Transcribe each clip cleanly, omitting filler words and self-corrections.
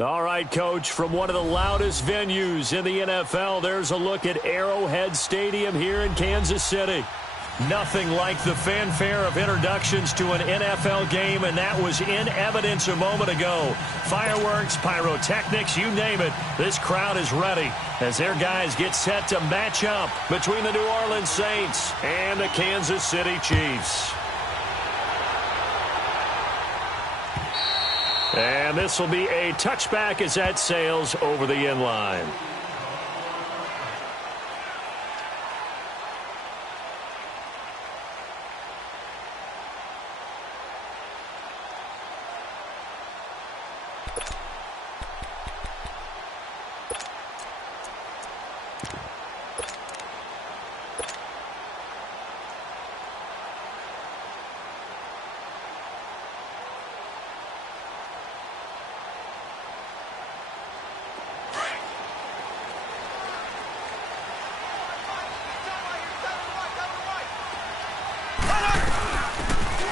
All right, Coach, from one of the loudest venues in the NFL, there's a look at Arrowhead Stadium here in Kansas City. Nothing like the fanfare of introductions to an NFL game, and that was in evidence a moment ago. Fireworks, pyrotechnics, you name it. This crowd is ready as their guys get set to match up between the New Orleans Saints and the Kansas City Chiefs. And this will be a touchback as that sails over the end line.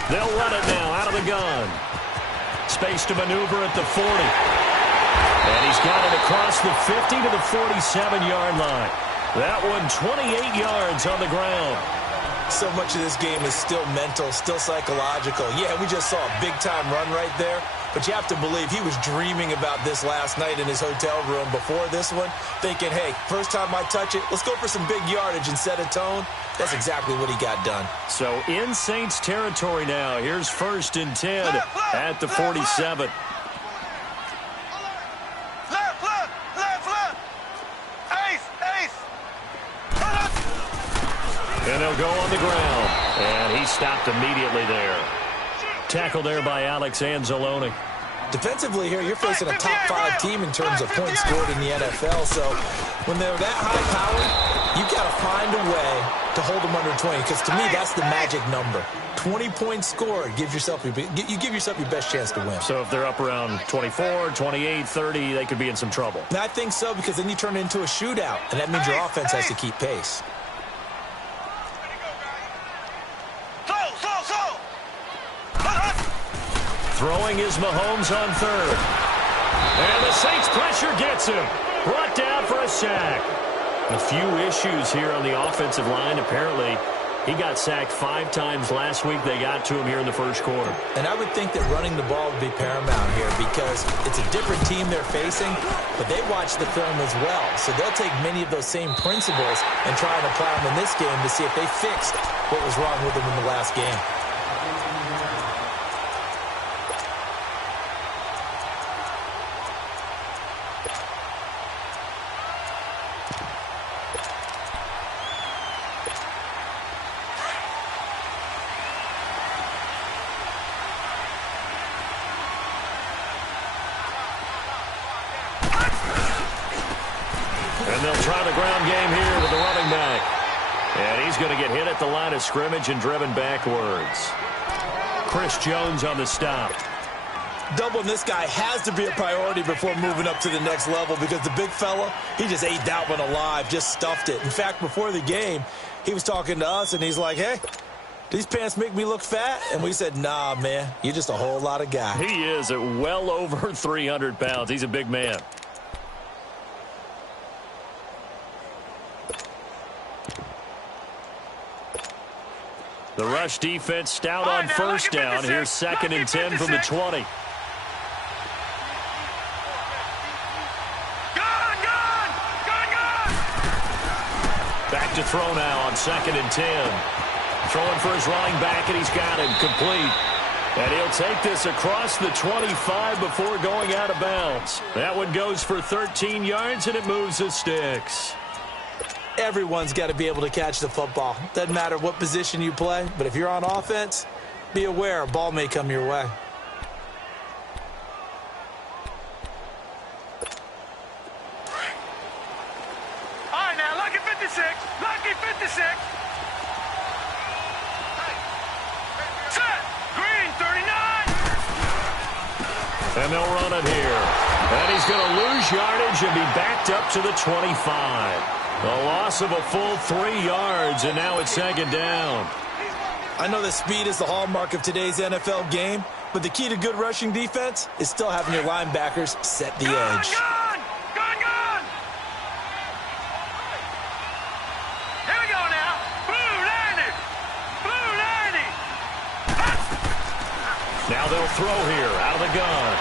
They'll run it now out of the gun. Space to maneuver at the 40. And he's got it across the 50 to the 47-yard line. That one 28 yards on the ground. So much of this game is still mental, still psychological. Yeah, we just saw a big-time run right there. But you have to believe he was dreaming about this last night in his hotel room before this one, thinking, hey, first time I touch it, let's go for some big yardage and set a tone. That's exactly what he got done. So in Saints territory now. Here's 1st and 10 at the 47. And they'll go on the ground. And he stopped immediately there. Tackle there by Alex Anzalone. Defensively here, you're facing a top 5 team in terms of points scored in the NFL. So when they're that high-powered, you've got to find a way to hold them under 20. Because to me, that's the magic number. 20 points scored, you give yourself your best chance to win. So if they're up around 24, 28, 30, they could be in some trouble. And I think so, because then you turn it into a shootout. And that means your offense has to keep pace. Throwing is Mahomes on 3rd. And the Saints pressure gets him. Brought down for a sack. A few issues here on the offensive line. Apparently, he got sacked 5 times last week. They got to him here in the first quarter. And I would think that running the ball would be paramount here because it's a different team they're facing, but they watch the film as well. So they'll take many of those same principles and try and apply them in this game to see if they fixed what was wrong with them in the last game. And they'll try the ground game here with the running back. And he's going to get hit at the line of scrimmage and driven backwards. Chris Jones on the stop. Doubling this guy has to be a priority before moving up to the next level because the big fella, he just ate that one alive, just stuffed it. In fact, before the game, he was talking to us, and he's like, hey, these pants make me look fat? And we said, nah, man, you're just a whole lot of guy. He is at well over 300 pounds. He's a big man. The rush defense stout on first down. Here's 2nd and 10 from the 20. Back to throw now on 2nd and 10. Throwing for his running back, and he's got him complete. And he'll take this across the 25 before going out of bounds. That one goes for 13 yards, and it moves the sticks. Everyone's got to be able to catch the football. Doesn't matter what position you play, but if you're on offense, be aware a ball may come your way. All right, now, lucky 56. Lucky 56. Set. Green, 39. And they'll run it here. And he's going to lose yardage and be backed up to the 25. A loss of a full 3 yards, and now it's 2nd down. I know that speed is the hallmark of today's NFL game, but the key to good rushing defense is still having your linebackers set the edge. Gone! Here we go now. Blue 90! Blue 90! Now they'll throw here out of the gun.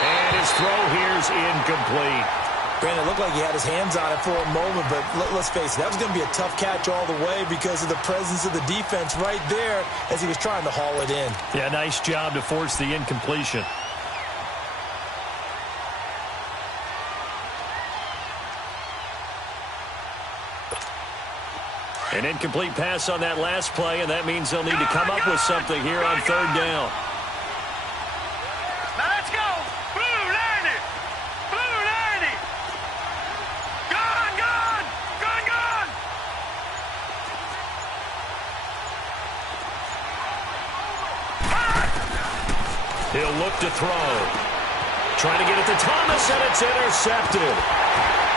And his throw here's incomplete. Brandon, it looked like he had his hands on it for a moment, but let's face it, that was going to be a tough catch all the way because of the presence of the defense right there as he was trying to haul it in. Yeah, nice job to force the incompletion. An incomplete pass on that last play, and that means they'll need to come up with something here on third down. Now let's go! Blue 90! Blue 90! Gone! He'll look to throw. Trying to get it to Thomas, and it's intercepted.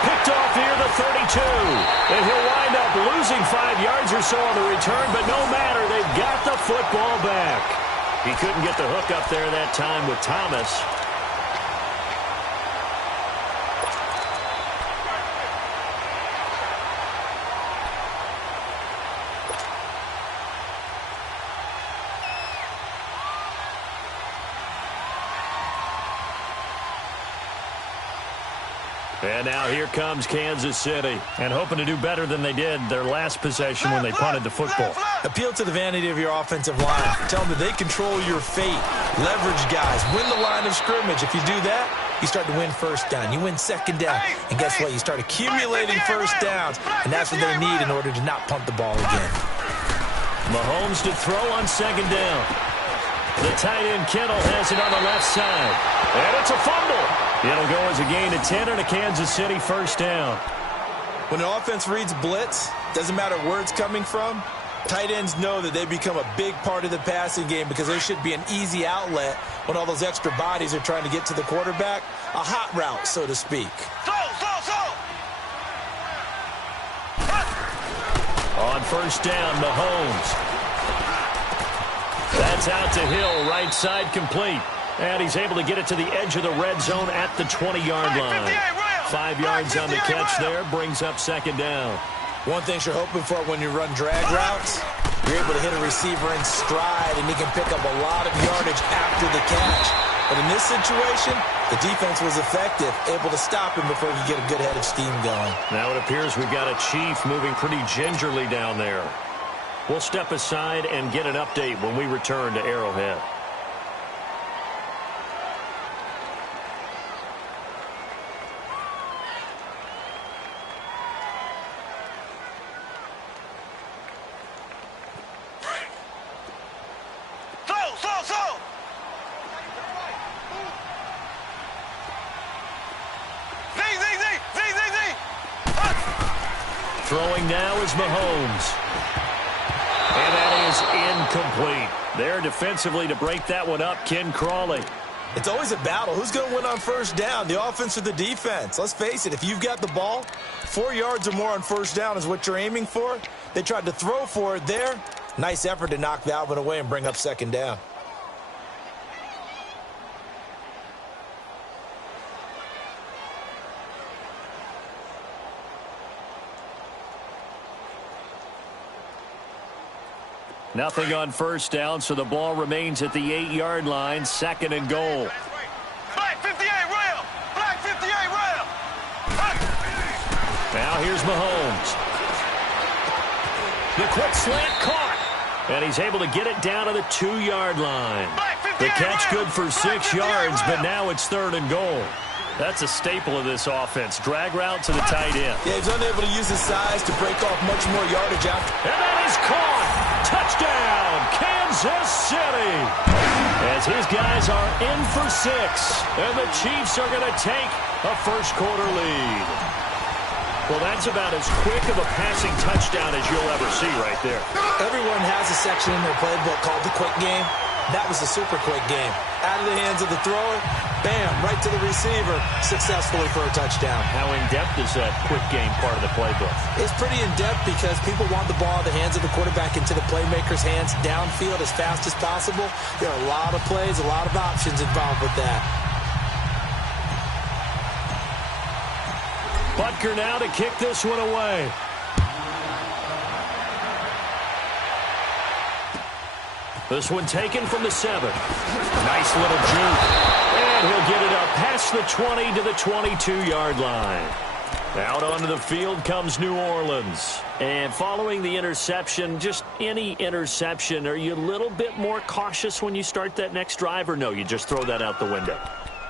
Picked off here the 32. And he'll wind up losing 5 yards or so on the return, but no matter, they've got the football back. He couldn't get the hook up there that time with Thomas. And now here comes Kansas City. And hoping to do better than they did their last possession when they punted the football. Appeal to the vanity of your offensive line. Tell them that they control your fate. Leverage guys. Win the line of scrimmage. If you do that, you start to win first down. You win second down. And guess what? You start accumulating first downs. And that's what they need in order to not punt the ball again. Mahomes to throw on second down. The tight end Kittle has it on the left side. And it's a fumble. It'll go as a gain of 10 and a Kansas City first down. When an offense reads blitz, doesn't matter where it's coming from, tight ends know that they become a big part of the passing game because there should be an easy outlet when all those extra bodies are trying to get to the quarterback. A hot route, so to speak. On first down, Mahomes. That's out to Hill, right side complete. And he's able to get it to the edge of the red zone at the 20-yard line. 5 yards on the catch there, brings up second down. One thing you're hoping for when you run drag routes, you're able to hit a receiver in stride, and he can pick up a lot of yardage after the catch. But in this situation, the defense was effective, able to stop him before he could get a good head of steam going. Now it appears we've got a Chief moving pretty gingerly down there. We'll step aside and get an update when we return to Arrowhead. Throwing now is Mahomes. And that is incomplete. There defensively to break that one up, Ken Crawley. It's always a battle. Who's going to win on first down, the offense or the defense? Let's face it, if you've got the ball, 4 yards or more on first down is what you're aiming for. They tried to throw for it there. Nice effort to knock that one away and bring up second down. Nothing on first down, so the ball remains at the 8-yard line, second and goal. Black 58 rail! Black 58 rail! Now here's Mahomes. The quick slant caught. And he's able to get it down to the 2-yard line. The catch good for 6 yards, but now it's third and goal. That's a staple of this offense. Drag route to the tight end. Yeah, he's unable to use his size to break off much more yardage after. And that is caught. Touchdown, Kansas City. As his guys are in for 6. And the Chiefs are going to take a first-quarter lead. Well, that's about as quick of a passing touchdown as you'll ever see right there. Everyone has a section in their playbook called the quick game. That was a super quick game. Out of the hands of the thrower, bam, right to the receiver, successfully for a touchdown. How in-depth is that quick game part of the playbook? It's pretty in-depth because people want the ball in the hands of the quarterback into the playmaker's hands downfield as fast as possible. There are a lot of plays, a lot of options involved with that. Butker now to kick this one away. This one taken from the 7. Nice little juke. And he'll get it up past the 20 to the 22-yard line. Out onto the field comes New Orleans. And following the interception, just any interception, are you a little bit more cautious when you start that next drive, or no, you just throw that out the window?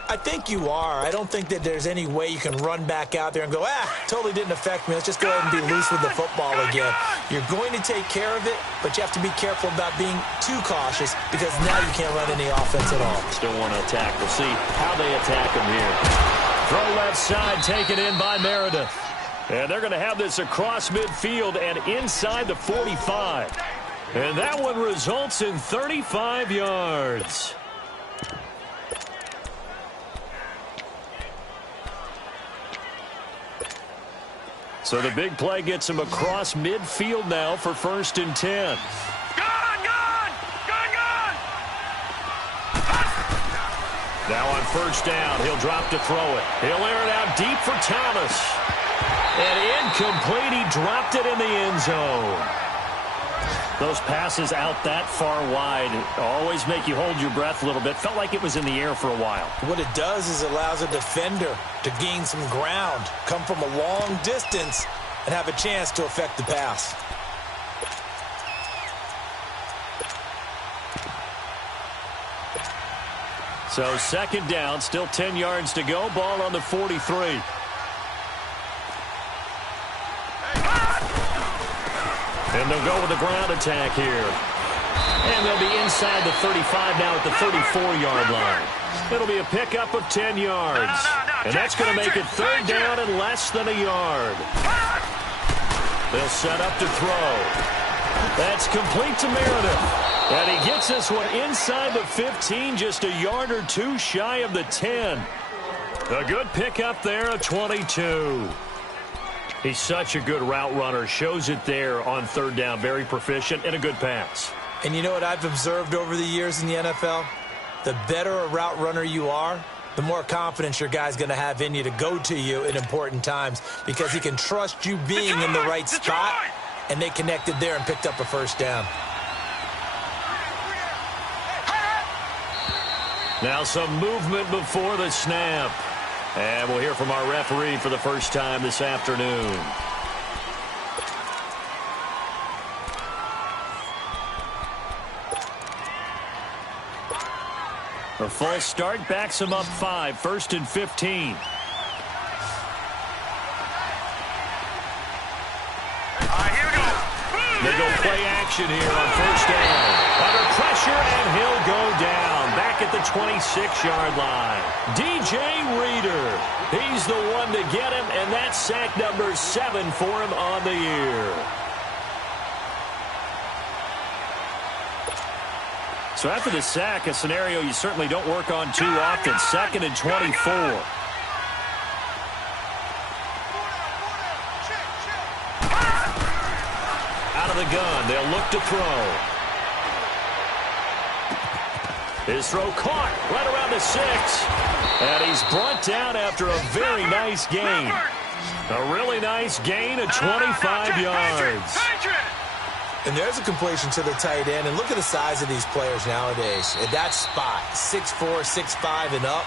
I think you are. I don't think that there's any way you can run back out there and go, totally didn't affect me. Let's just go ahead and be loose with the football again. You're going to take care of it, but you have to be careful about being too cautious because now you can't run any offense at all. Still want to attack. We'll see how they attack him here. Throw left side, taken in by Meredith. And they're going to have this across midfield and inside the 45. And that one results in 35 yards. So the big play gets him across midfield now for 1st and 10. Now on 1st down, he'll drop to throw it. He'll air it out deep for Thomas. And incomplete, he dropped it in the end zone. Those passes out that far wide always make you hold your breath a little bit. Felt like it was in the air for a while. What it does is it allows a defender to gain some ground, come from a long distance, and have a chance to affect the pass. So 2nd down, still 10 yards to go. Ball on the 43. And they'll go with the ground attack here. And they'll be inside the 35 now at the 34-yard line. It'll be a pickup of 10 yards. And that's going to make it 3rd down and less than a yard. They'll set up to throw. That's complete to Meredith. And he gets this one inside the 15, just a yard or two shy of the 10. A good pickup there, a 22. He's such a good route runner. Shows it there on 3rd down. Very proficient and a good pass. And you know what I've observed over the years in the NFL? The better a route runner you are, the more confidence your guy's going to have in you to go to you at important times because he can trust you being in the right spot, and they connected there and picked up a 1st down. Now some movement before the snap. And we'll hear from our referee for the first time this afternoon. A false start backs him up 5, 1st and 15. They go play action here on 1st down. Under pressure, and he'll go down back at the 26-yard line. DJ Reader, he's the one to get him, and that's sack number 7 for him on the year. So after the sack, a scenario you certainly don't work on too often. 2nd and 24. Out of the gun, they'll look to throw. His throw caught right around the 6. And he's brought down after a very nice gain. A really nice gain of 25 yards. And there's a completion to the tight end. And look at the size of these players nowadays. At that spot, 6'4", 6'5", and up.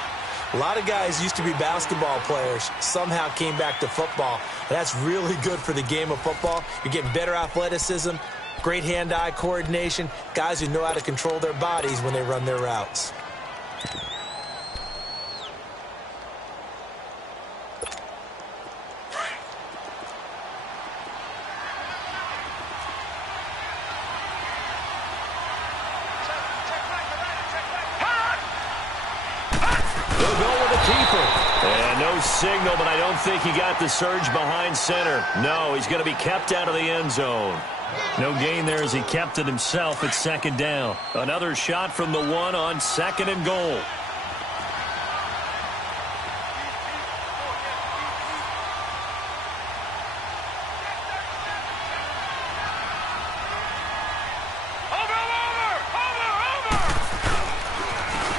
A lot of guys used to be basketball players, somehow came back to football. And that's really good for the game of football. You're getting better athleticism, great hand-eye coordination, guys who know how to control their bodies when they run their routes. Signal, but I don't think he got the surge behind center. No, he's going to be kept out of the end zone. No gain there as he kept it himself at 2nd down. Another shot from the 1 on 2nd and goal.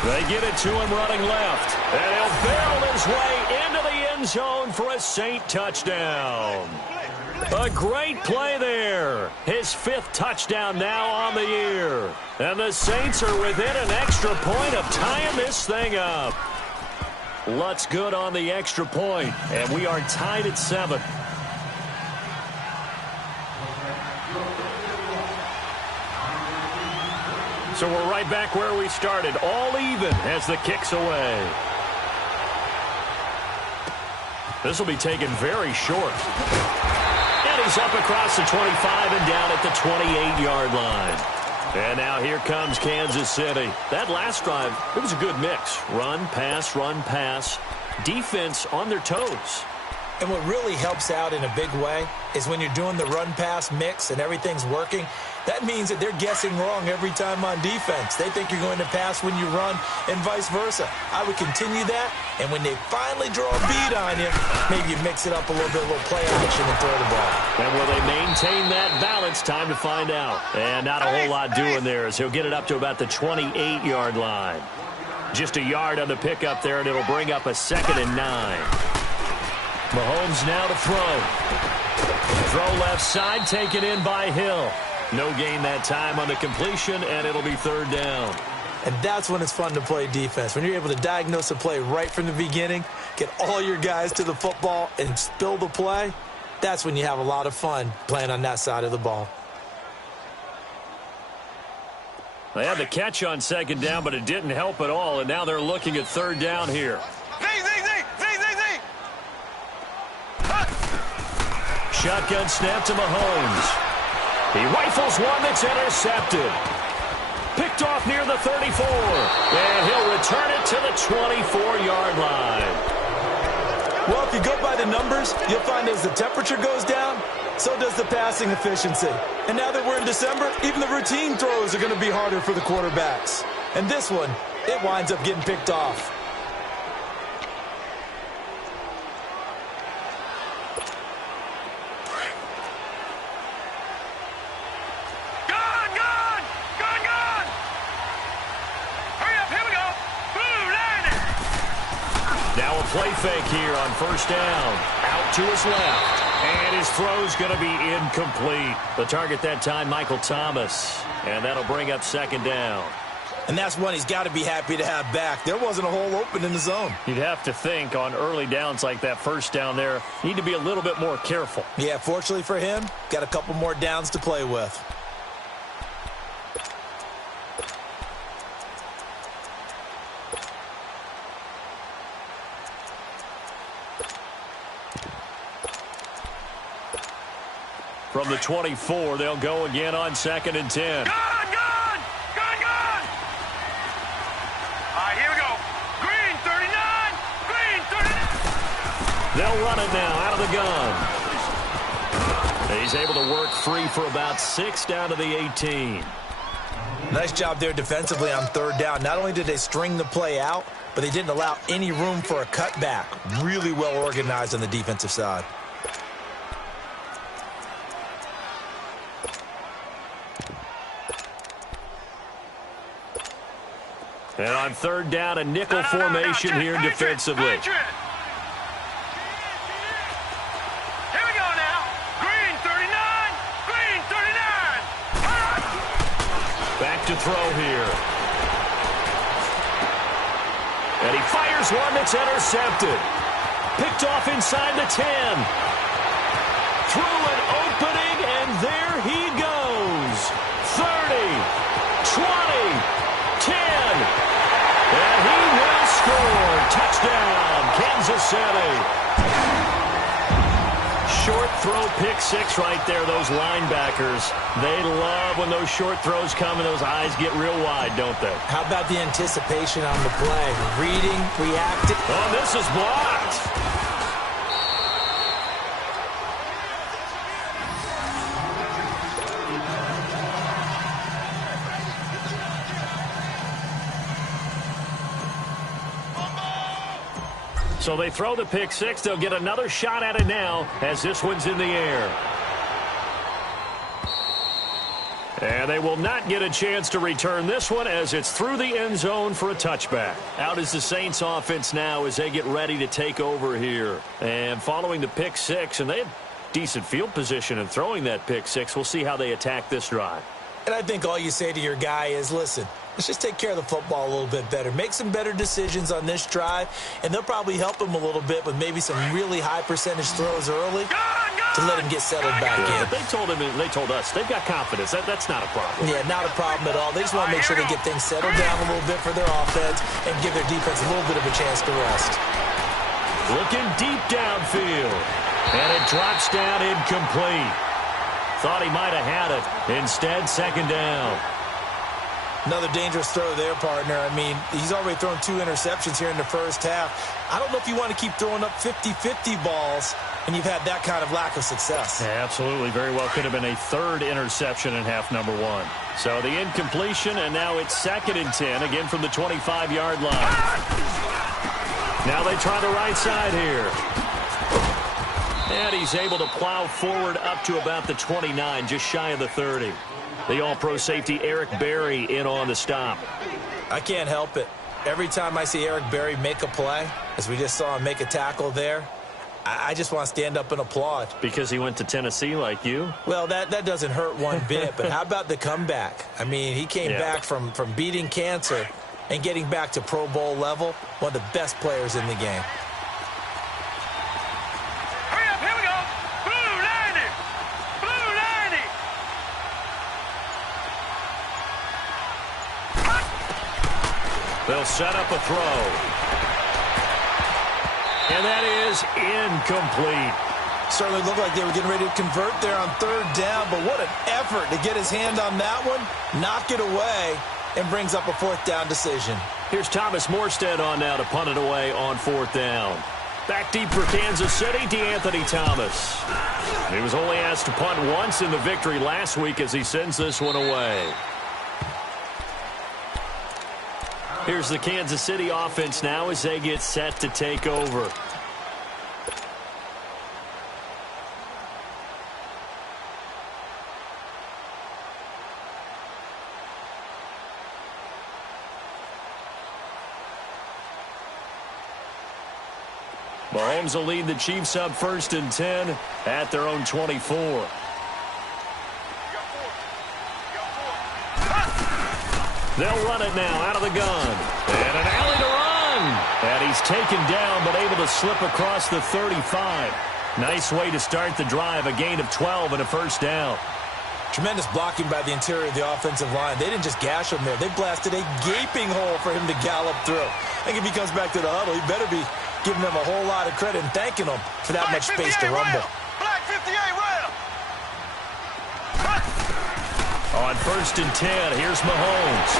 They get it to him running left. And he'll barrel his way into the end zone for a Saint touchdown. A great play there. His 5th touchdown now on the year. And the Saints are within an extra point of tying this thing up. Lutz good on the extra point, and we are tied at 7. So we're right back where we started, all even as the kick's away. This will be taken very short. And he's up across the 25 and down at the 28-yard line. And now here comes Kansas City. That last drive, it was a good mix. Run, pass, defense on their toes. And what really helps out in a big way is when you're doing the run-pass mix and everything's working, that means that they're guessing wrong every time on defense. They think you're going to pass when you run and vice versa. I would continue that, and when they finally draw a bead on you, maybe you mix it up a little bit, a little play action and throw the ball. And will they maintain that balance? Time to find out. And not a whole lot doing there as he'll get it up to about the 28-yard line. Just a yard on the pickup there, and it'll bring up a 2nd and 9. Mahomes now to throw. Throw left side, taken in by Hill. No gain that time on the completion, and it'll be 3rd down. And that's when it's fun to play defense. When you're able to diagnose a play right from the beginning, get all your guys to the football, and spill the play, that's when you have a lot of fun playing on that side of the ball. They had the catch on 2nd down, but it didn't help at all, and now they're looking at 3rd down here. Shotgun snap to Mahomes. He rifles one that's intercepted. Picked off near the 34. And he'll return it to the 24-yard line. Well, if you go by the numbers, you'll find as the temperature goes down, so does the passing efficiency. And now that we're in December, even the routine throws are going to be harder for the quarterbacks. And this one, it winds up getting picked off. Play fake here on 1st down. Out to his left. And his throw's going to be incomplete. The target that time, Michael Thomas. And that'll bring up 2nd down. And that's one he's got to be happy to have back. There wasn't a hole open in the zone. You'd have to think on early downs like that 1st down there, you need to be a little bit more careful. Yeah, fortunately for him, got a couple more downs to play with. From the 24, they'll go again on 2nd and 10. Gone! All right, here we go. Green, 39. Green, 39. They'll run it now out of the gun. He's able to work free for about 6 down to the 18. Nice job there defensively on 3rd down. Not only did they string the play out, but they didn't allow any room for a cutback. Really well organized on the defensive side. And on 3rd down, a nickel formation here defensively. Here we go now. Green, 39. Green, 39. Back to throw here. And he fires one that's intercepted. Picked off inside the 10. Through an opening, and there he goes. 30, 20, 10. And he will score. Touchdown, Kansas City. Short throw, pick 6 right there, those linebackers. They love when those short throws come and those eyes get real wide, don't they? How about the anticipation on the play? Reading, reacting. Oh, this is blocked. So they throw the pick 6. They'll get another shot at it now as this one's in the air. And they will not get a chance to return this one as it's through the end zone for a touchback. Out is the Saints offense now as they get ready to take over here. And following the pick six, and they had decent field position in throwing that pick six. We'll see how they attack this drive. And I think all you say to your guy is, listen, let's just take care of the football a little bit better. Make some better decisions on this drive, and they'll probably help him a little bit with maybe some really high percentage throws early to let him get settled back in. But they told us they've got confidence. That's not a problem. Yeah, not a problem at all. They just want to make sure they get things settled down a little bit for their offense and give their defense a little bit of a chance to rest. Looking deep downfield, and it drops down incomplete. Thought he might have had it. Instead, second down. Another dangerous throw there, partner. I mean, he's already thrown 2 interceptions here in the first half. I don't know if you want to keep throwing up 50-50 balls and you've had that kind of lack of success. Yeah, absolutely. Very well could have been a third interception in half number 1. So the incompletion, and now it's 2nd and 10, again from the 25-yard line. Now they try the right side here. And he's able to plow forward up to about the 29, just shy of the 30. The all-pro safety Eric Berry in on the stop. I can't help it. Every time I see Eric Berry make a play, as we just saw him make a tackle there, I just want to stand up and applaud. Because he went to Tennessee like you? Well, that doesn't hurt one bit, but how about the comeback? I mean, he came back from beating cancer and getting back to Pro Bowl level, one of the best players in the game. Hurry up, here we go. Blue 90. Blue 90. They'll set up a throw. And that is incomplete. Certainly looked like they were getting ready to convert there on 3rd down, but what an effort to get his hand on that one, knock it away, and brings up a 4th down decision. Here's Thomas Morstead on now to punt it away on 4th down. Back deep for Kansas City, DeAnthony Thomas. He was only asked to punt once in the victory last week as he sends this one away. Here's the Kansas City offense now as they get set to take over. Mahomes will lead the Chiefs up 1st and 10 at their own 24. They'll run it now out of the gun. And an alley to run. And he's taken down but able to slip across the 35. Nice way to start the drive. A gain of 12 and a 1st down. Tremendous blocking by the interior of the offensive line. They didn't just gash him there. They blasted a gaping hole for him to gallop through. I think if he comes back to the huddle, he better be giving them a whole lot of credit and thanking them for that much space to rumble. Black 58 rail. On 1st and 10, here's Mahomes.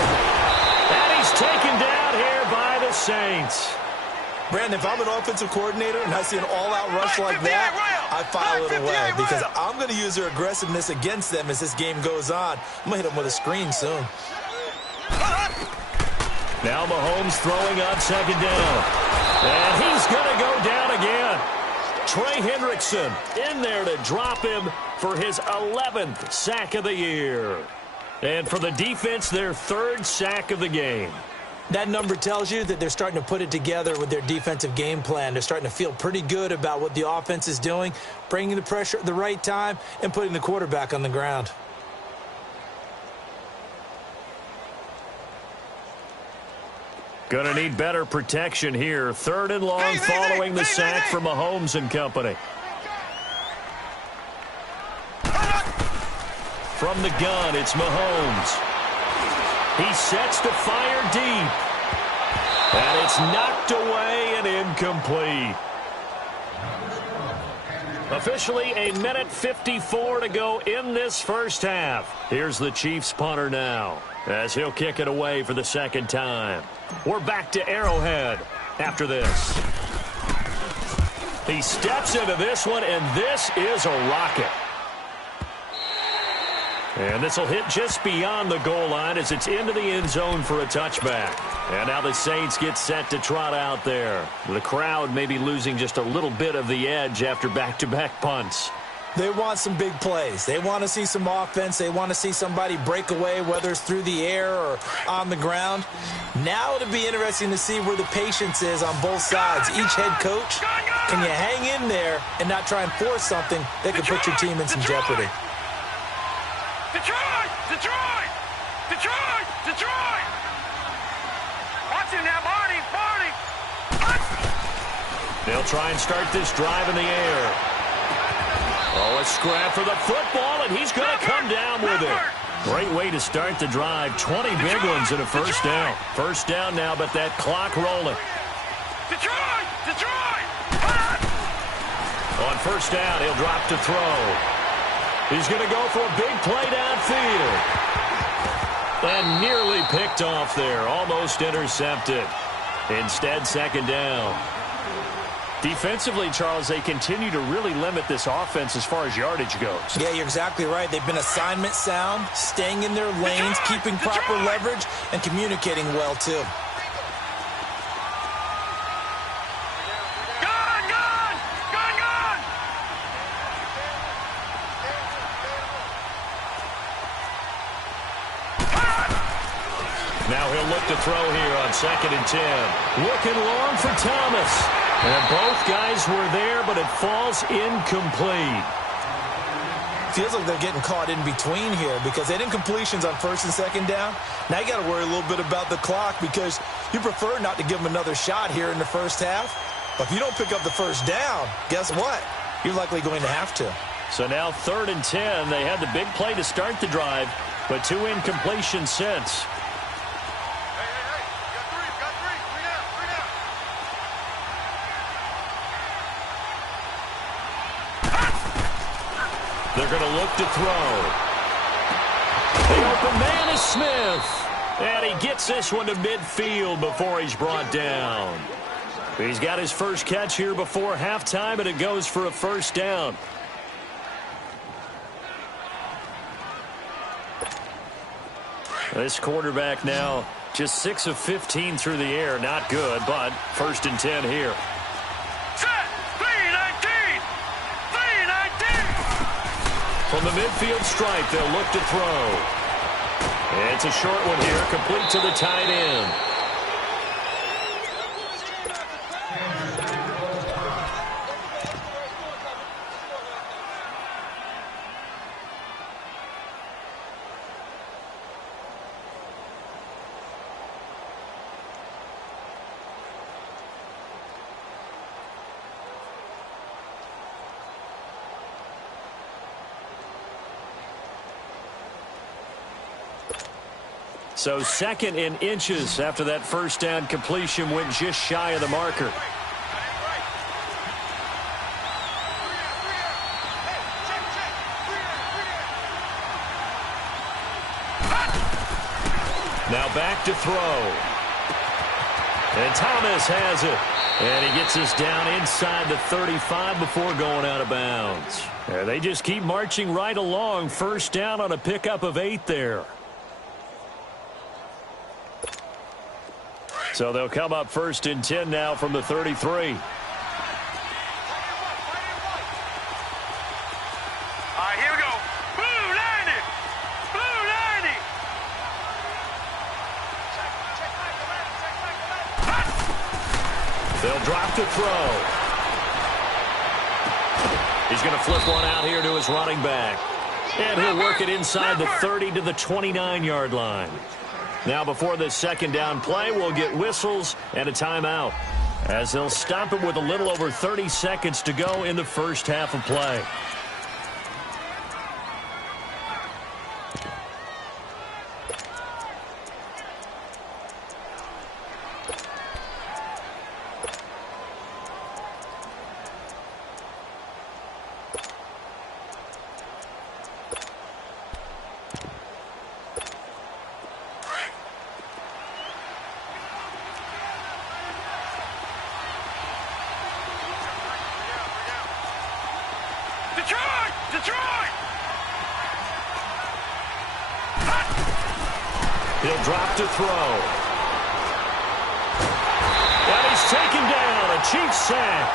And he's taken down here by the Saints. Brandon, if I'm an offensive coordinator and I see an all-out rush like that, I file it away because I'm going to use their aggressiveness against them as this game goes on. I'm going to hit them with a screen soon. Now Mahomes throwing on 2nd down. And he's going to go down again. Trey Hendrickson in there to drop him for his 11th sack of the year. And for the defense, their 3rd sack of the game. That number tells you that they're starting to put it together with their defensive game plan. They're starting to feel pretty good about what the offense is doing, bringing the pressure at the right time, and putting the quarterback on the ground. Gonna need better protection here. 3rd and long following the sack from Mahomes and company. From the gun, it's Mahomes. He sets to fire deep. And it's knocked away and incomplete. Officially a minute 54 to go in this 1st half. Here's the Chiefs punter now as he'll kick it away for the 2nd time. We're back to Arrowhead after this. He steps into this one, and this is a rocket. And this will hit just beyond the goal line as it's into the end zone for a touchback. And now the Saints get set to trot out there. The crowd may be losing just a little bit of the edge after back-to-back punts. They want some big plays. They want to see some offense. They want to see somebody break away, whether it's through the air or on the ground. Now it'll be interesting to see where the patience is on both sides. Each head coach, can you hang in there and not try and force something that could put your team in some jeopardy? Detroit! Detroit! Detroit! Detroit! Watch him now, Marty! Marty! They'll try and start this drive in the air. Oh, a scrap for the football, and he's going to come down with it. Great way to start the drive. 20 big ones and a first down. First down now, but that clock rolling. Detroit! Detroit! On first down, he'll drop to throw. He's going to go for a big play downfield. And nearly picked off there. Almost intercepted. Instead, second down. Defensively, Charles, they continue to really limit this offense as far as yardage goes. Yeah, you're exactly right. They've been assignment sound, staying in their lanes, keeping proper leverage, and communicating well, too. Now he'll look to throw here on 2nd and 10. Looking long for Thomas. And both guys were there, but it falls incomplete. Feels like they're getting caught in between here because they had incompletions on 1st and 2nd down. Now you got to worry a little bit about the clock because you prefer not to give them another shot here in the first half. But if you don't pick up the first down, guess what? You're likely going to have to. So now 3rd and 10. They had the big play to start the drive, but 2 incompletions since. They're going to look to throw. The open man is Smith. And he gets this one to midfield before he's brought down. He's got his first catch here before halftime, and it goes for a first down. This quarterback now just 6 of 15 through the air. Not good, but 1st and 10 here. From the midfield stripe, they'll look to throw. And it's a short one here, complete to the tight end. So 2nd and inches after that first down completion went just shy of the marker. Now back to throw. And Thomas has it. And he gets us down inside the 35 before going out of bounds. And they just keep marching right along. First down on a pickup of 8 there. So they'll come up 1st and 10 now from the 33. All right, here we go. Blue 90. Blue 90. They'll drop to throw. He's going to flip one out here to his running back. And he'll work it inside the 30 to the 29-yard line. Now before this second down play, we'll get whistles and a timeout, as they'll stop it with a little over 30 seconds to go in the first half of play. Detroit! He'll drop to throw. And he's taken down. A Chiefs sack.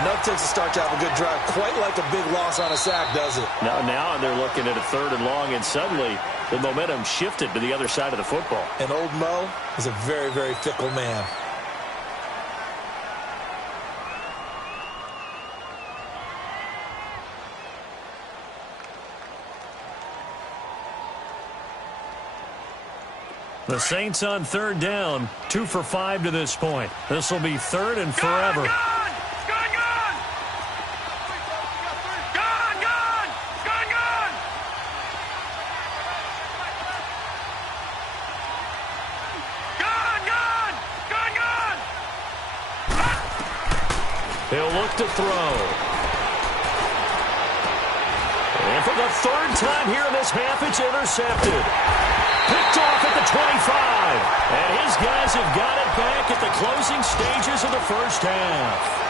Enough takes a start to have a good drive. Quite like a big loss on a sack, does it? Now they're looking at a 3rd and long, and suddenly the momentum shifted to the other side of the football. And old Mo is a very, very fickle man. The Saints on 3rd down, 2 for 5 to this point. This will be 3rd and forever. He'll look to throw. And for the 3rd time here in this half, it's intercepted. Picked off at the 25. And his guys have got it back at the closing stages of the first half.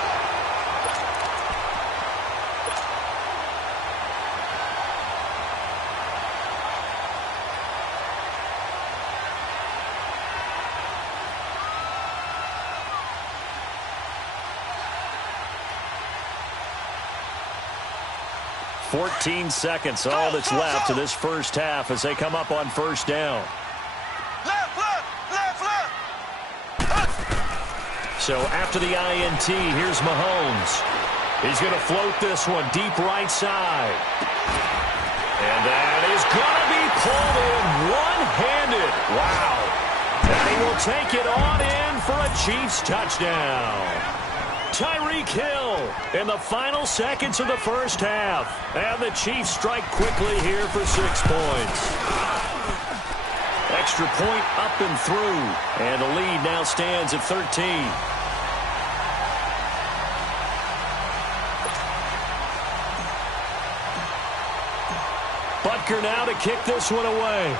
Fourteen seconds, all that's left to this first half as they come up on 1st down. So after the INT, here's Mahomes. He's going to float this one deep right side. And that is going to be pulled in one-handed. Wow. And he will take it on in for a Chiefs touchdown. Tyreek Hill in the final seconds of the first half. And the Chiefs strike quickly here for 6 points. Extra point up and through. And the lead now stands at 13. Butker now to kick this one away.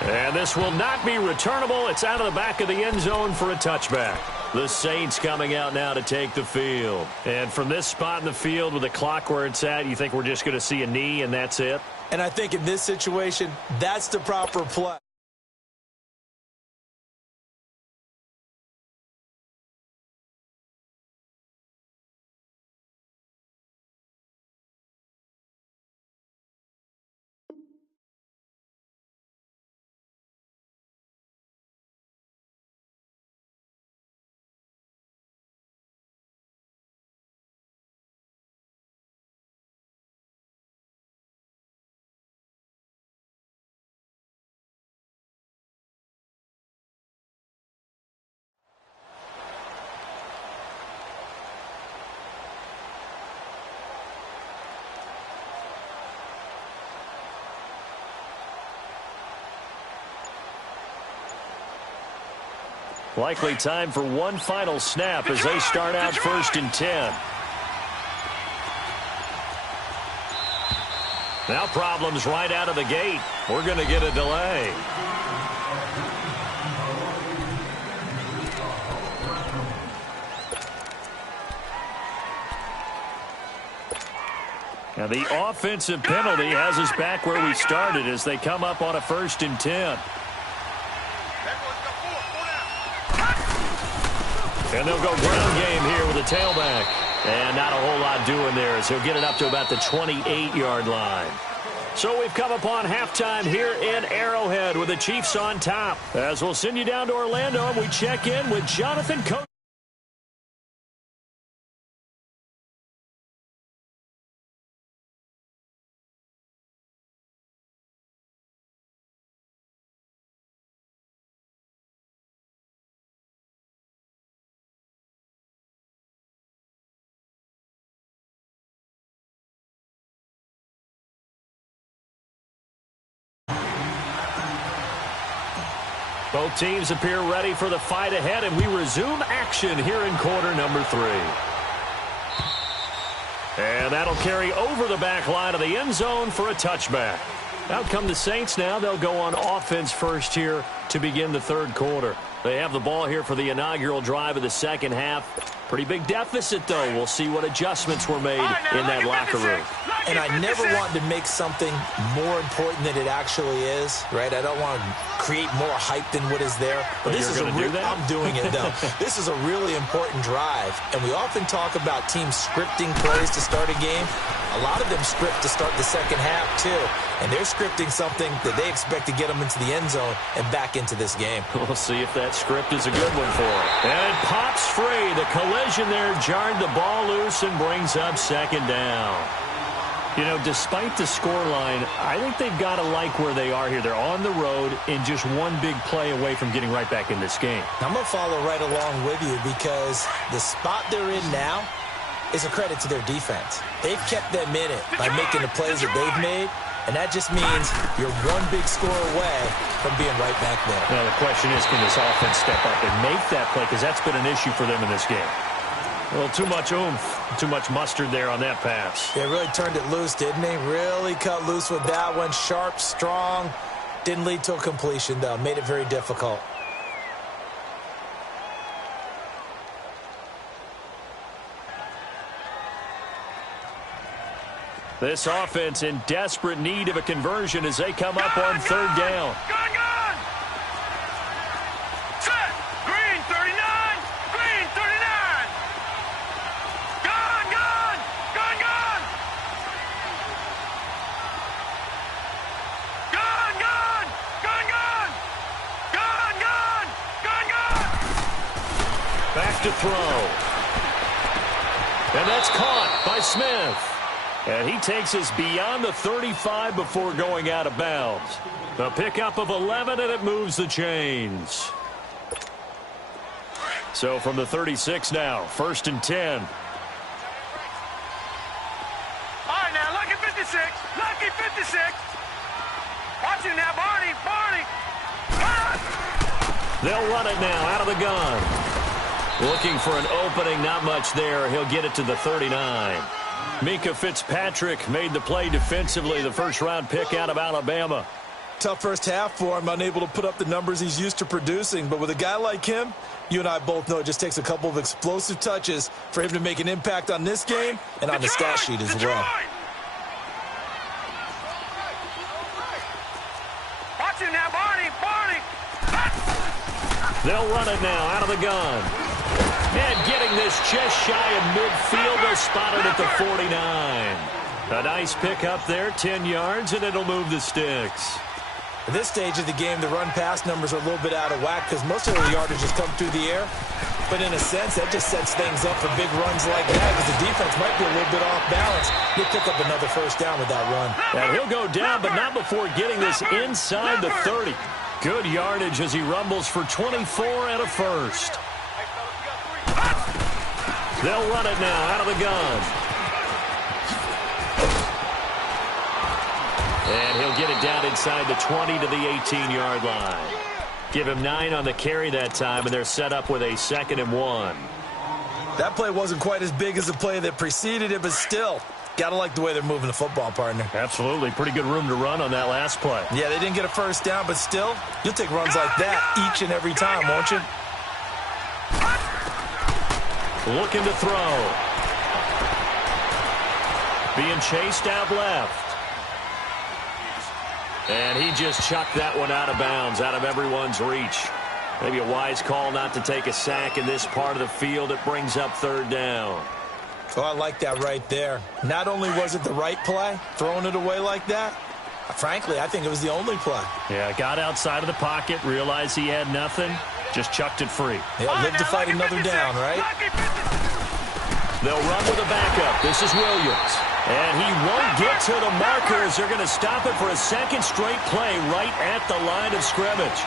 And this will not be returnable. It's out of the back of the end zone for a touchback. The Saints coming out now to take the field. And from this spot in the field with the clock where it's at, you think we're just going to see a knee and that's it? And I think in this situation, that's the proper play. Likely time for one final snap as they start out 1st and 10. Now problems right out of the gate. We're going to get a delay. Now the offensive penalty has us back where we started as they come up on a 1st and 10. And they'll go ground game here with a tailback. And not a whole lot doing there as he'll get it up to about the 28-yard line. So we've come upon halftime here in Arrowhead with the Chiefs on top. As we'll send you down to Orlando and we check in with Jonathan Coach. Both teams appear ready for the fight ahead, and we resume action here in quarter number 3. And that'll carry over the back line of the end zone for a touchback. Out come the Saints now. They'll go on offense first here to begin the third quarter. They have the ball here for the inaugural drive of the second half. Pretty big deficit, though. We'll see what adjustments were made in that locker room. And I never want to make something more important than it actually is, right? I don't want to create more hype than what is there. But this is I'm doing it, though. This is a really important drive. And we often talk about teams scripting plays to start a game. A lot of them script to start the second half, too. And they're scripting something that they expect to get them into the end zone and back into this game. We'll see if that script is a good one for them. And it pops free. The collision there jarred the ball loose and brings up second down. You know, despite the scoreline, I think they've got to like where they are here. They're on the road and just one big play away from getting right back in this game. I'm going to follow right along with you because the spot they're in now is a credit to their defense. They've kept them in it by making the plays that they've made, and that just means you're one big score away from being right back there. Now, the question is, can this offense step up and make that play? Because that's been an issue for them in this game. Well, too much oomph, too much mustard there on that pass. They really turned it loose, didn't they? Really cut loose with that one. Sharp, strong. Didn't lead to a completion, though. Made it very difficult. This offense in desperate need of a conversion as they come up on third down. Gun! Set! Green 39! Green 39! Gun! Gun! Gun! Gun! Gun! Gun! Gun! Gun! Gun! Gun! Gun! Gun! Back to throw. And that's caught by Smith. And he takes us beyond the 35 before going out of bounds. The pickup of 11, and it moves the chains. So from the 36 now, 1st and 10. All right, now, lucky 56. Lucky 56. Watch it now, Barney. Barney. They'll run it now out of the gun. Looking for an opening, not much there. He'll get it to the 39. Mika Fitzpatrick made the play defensively, the first-round pick out of Alabama. Tough first half for him, unable to put up the numbers he's used to producing. But with a guy like him, you and I both know it just takes a couple of explosive touches for him to make an impact on this game and on the stat sheet as well. Watch it now, Barney. Barney. They'll run it now out of the gun. And getting this just shy of midfield, they're spotted at the 49. A nice pick up there, 10 yards, and it'll move the sticks. At this stage of the game, the run-pass numbers are a little bit out of whack because most of the yardage has come through the air. But in a sense, that just sets things up for big runs like that because the defense might be a little bit off balance. He'll pick up another first down with that run. And he'll go down, but not before getting this inside the 30. Good yardage as he rumbles for 24 and a first. They'll run it now out of the gun. And he'll get it down inside the 20 to the 18-yard line. Give him 9 on the carry that time, and they're set up with a 2nd and 1. That play wasn't quite as big as the play that preceded it, but still, got to like the way they're moving the football, partner. Absolutely. Pretty good room to run on that last play. Yeah, they didn't get a first down, but still, you'll take runs like that each and every time, won't you? Looking to throw. Being chased out left. And he just chucked that one out of bounds, out of everyone's reach. Maybe a wise call not to take a sack in this part of the field. It brings up third down. Oh, I like that right there. Not only was it the right play, throwing it away like that, frankly, I think it was the only play. Yeah, got outside of the pocket, realized he had nothing, just chucked it free. They'll live to fight another down, right? They'll run with a backup. This is Williams. And he won't get to the markers. They're going to stop it for a second straight play right at the line of scrimmage.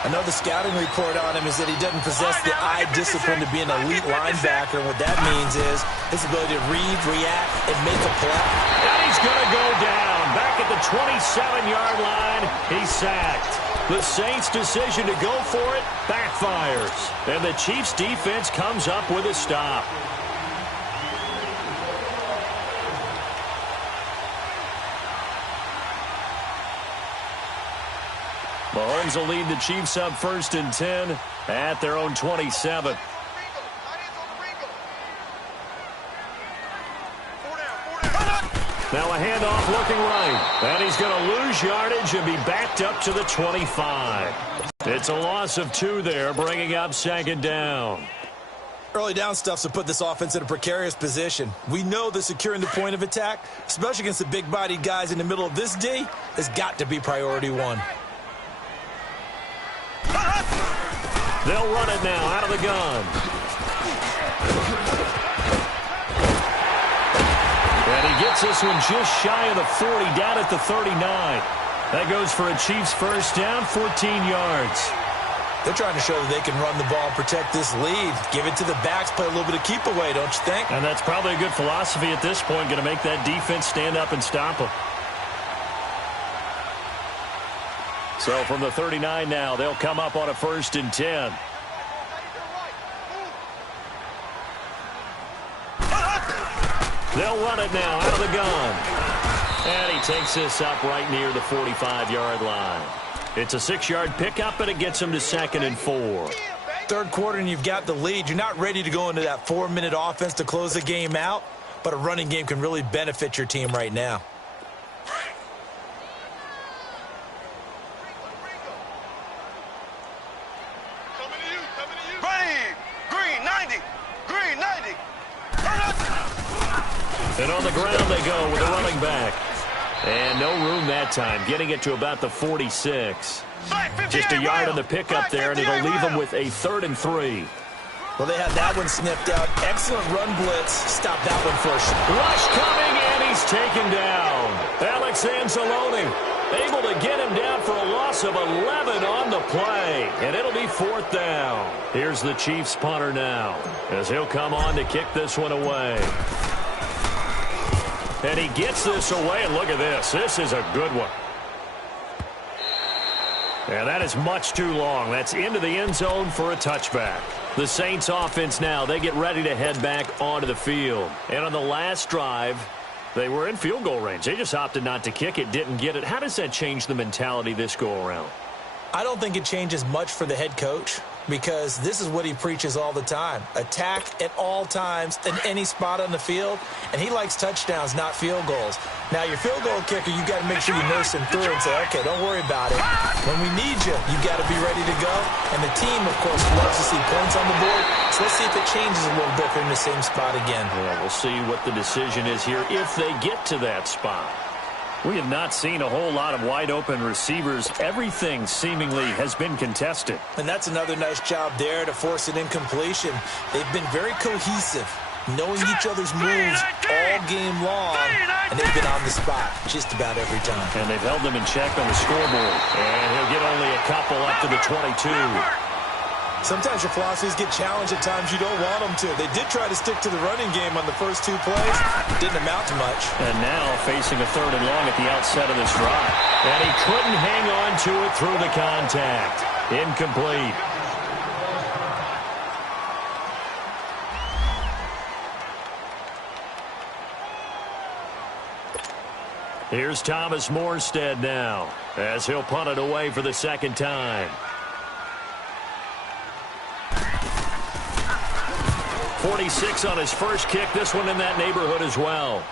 I know the scouting report on him is that he doesn't possess the eye discipline to be an elite linebacker. And what that means is his ability to read, react, and make a play. And he's going to go down. Back at the 27-yard line, he's sacked. The Saints' decision to go for it backfires. And the Chiefs' defense comes up with a stop. Mahomes will lead the Chiefs up 1st and 10 at their own 27. Now a handoff looking right. And he's going to lose yardage and be backed up to the 25. It's a loss of 2 there, bringing up 2nd down. Early down stuff's to put this offense in a precarious position. We know that securing the point of attack, especially against the big-bodied guys in the middle of this D, has got to be priority 1. They'll run it now out of the gun. And he gets this one just shy of the 40, down at the 39. That goes for a Chiefs first down, 14 yards. They're trying to show that they can run the ball and protect this lead. Give it to the backs, play a little bit of keep away, don't you think? And that's probably a good philosophy at this point, going to make that defense stand up and stop them. So from the 39 now, they'll come up on a 1st and 10. They'll run it now out of the gun. And he takes this up right near the 45-yard line. It's a 6-yard pickup, and it gets him to 2nd and 4. Third quarter, and you've got the lead. You're not ready to go into that 4-minute offense to close the game out, but a running game can really benefit your team right now. And on the ground they go with a running back. And no room that time, getting it to about the 46. Just a yard on the pickup there, and it'll leave them with a 3rd and 3. Well, they had that one sniffed out. Excellent run blitz. Stop that one first. Rush coming, and he's taken down. Alex Anzalone able to get him down for a loss of 11 on the play. And it'll be 4th down. Here's the Chiefs punter now, as he'll come on to kick this one away. And he gets this away, and look at this. This is a good one. And that is much too long. That's into the end zone for a touchback. The Saints offense now, they get ready to head back onto the field. And on the last drive, they were in field goal range. They just opted not to kick it, didn't get it. How does that change the mentality this go around? I don't think it changes much for the head coach, because this is what he preaches all the time. Attack at all times in any spot on the field, and he likes touchdowns, not field goals. Now, your field goal kicker, you got to make sure you nurse him through and say, okay, don't worry about it. When we need you, you got to be ready to go. And the team, of course, loves to see points on the board. So let's see if it changes a little bit if they're in the same spot again. Well, we'll see what the decision is here if they get to that spot. We have not seen a whole lot of wide-open receivers. Everything seemingly has been contested. And that's another nice job there to force an incompletion. They've been very cohesive, knowing each other's moves all game long, and they've been on the spot just about every time. And they've held them in check on the scoreboard. And he'll get only a couple up to the 22. Sometimes your philosophies get challenged at times you don't want them to. They did try to stick to the running game on the first 2 plays. Didn't amount to much. And now facing a 3rd and long at the outset of this drive. And he couldn't hang on to it through the contact. Incomplete. Here's Thomas Morstead now, as he'll punt it away for the 2nd time. 46 on his first kick. This one in that neighborhood as well.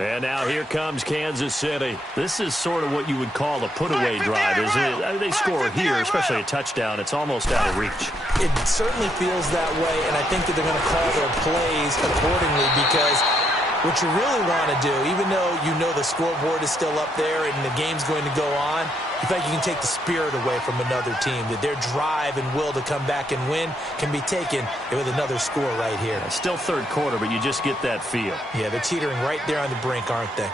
And now here comes Kansas City. This is sort of what you would call a put-away drive, isn't it? I mean, they score here, especially a touchdown. It's almost out of reach. It certainly feels that way, and I think that they're going to call their plays accordingly, because what you really want to do, even though you know the scoreboard is still up there and the game's going to go on, you think you can take the spirit away from another team, that their drive and will to come back and win can be taken with another score right here. It's still 3rd quarter, but you just get that feel. Yeah, they're teetering right there on the brink, aren't they?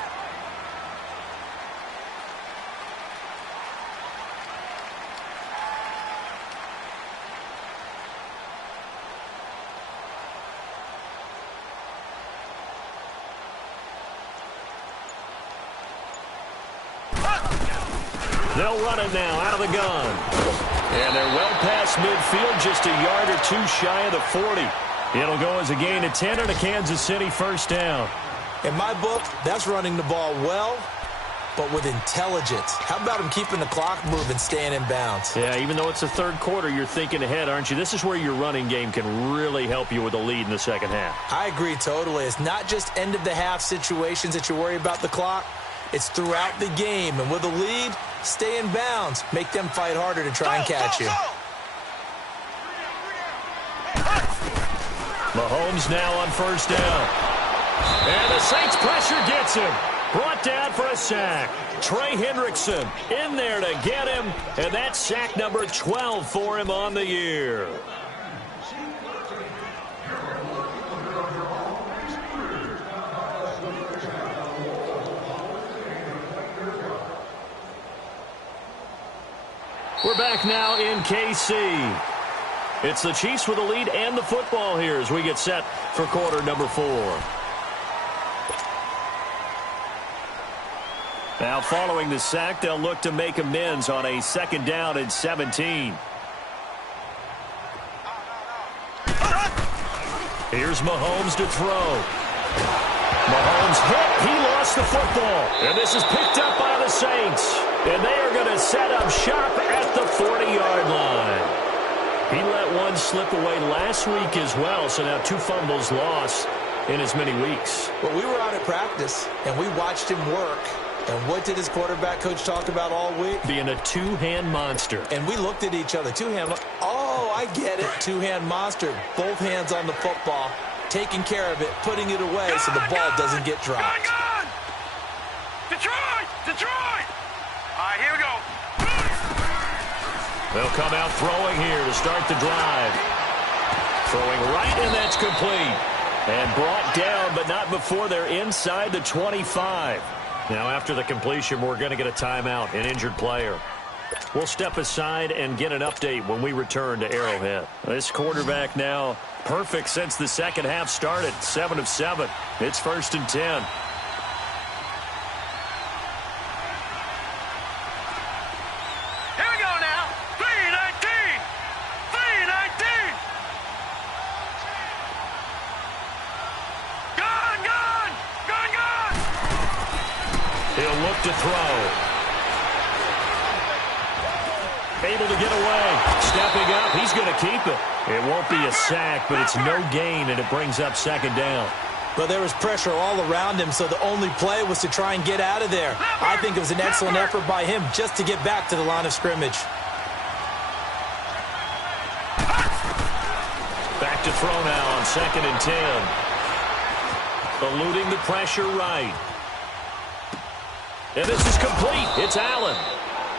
They'll run it now out of the gun. And they're well past midfield, just a yard or two shy of the 40. It'll go as a gain of 10 and a Kansas City first down. In my book, that's running the ball well, but with intelligence. How about him keeping the clock moving, staying in bounds? Yeah, even though it's the third quarter, you're thinking ahead, aren't you? This is where your running game can really help you with a lead in the second half. I agree totally. It's not just end-of-the-half situations that you worry about the clock. It's throughout the game. And with a lead, stay in bounds. Make them fight harder to try and catch you. Mahomes now on first down. And the Saints pressure gets him. Brought down for a sack. Trey Hendrickson in there to get him. And that's sack number 12 for him on the year. We're back now in KC. It's the Chiefs with the lead and the football here as we get set for quarter number 4. Now following the sack, they'll look to make amends on a second down and 17. Here's Mahomes to throw. Mahomes hit. He lost the football. And this is picked up by the Saints. And they are going to set up shop at the 40-yard line. He let one slip away last week as well, so now 2 fumbles lost in as many weeks. But we were out at practice, and we watched him work. And what did his quarterback coach talk about all week? Being a two-hand monster. And we looked at each other. Oh, I get it. Two-hand monster. Both hands on the football, taking care of it, putting it away so the ball doesn't get dropped. Gun! Detroit! Detroit! All right, here we go. They'll come out throwing here to start the drive. Throwing right, and that's complete. And brought down, but not before they're inside the 25. Now, after the completion, we're going to get a timeout, an injured player. We'll step aside and get an update when we return to Arrowhead. This quarterback now perfect since the second half started, 7 of 7. It's 1st and 10. To throw. Able to get away. Stepping up. He's going to keep it. It won't be a sack, but it's no gain, and it brings up second down. But there was pressure all around him, so the only play was to try and get out of there. I think it was an excellent effort by him just to get back to the line of scrimmage. Back to throw now on 2nd and 10. Eluding the pressure right. And this is complete. It's Allen.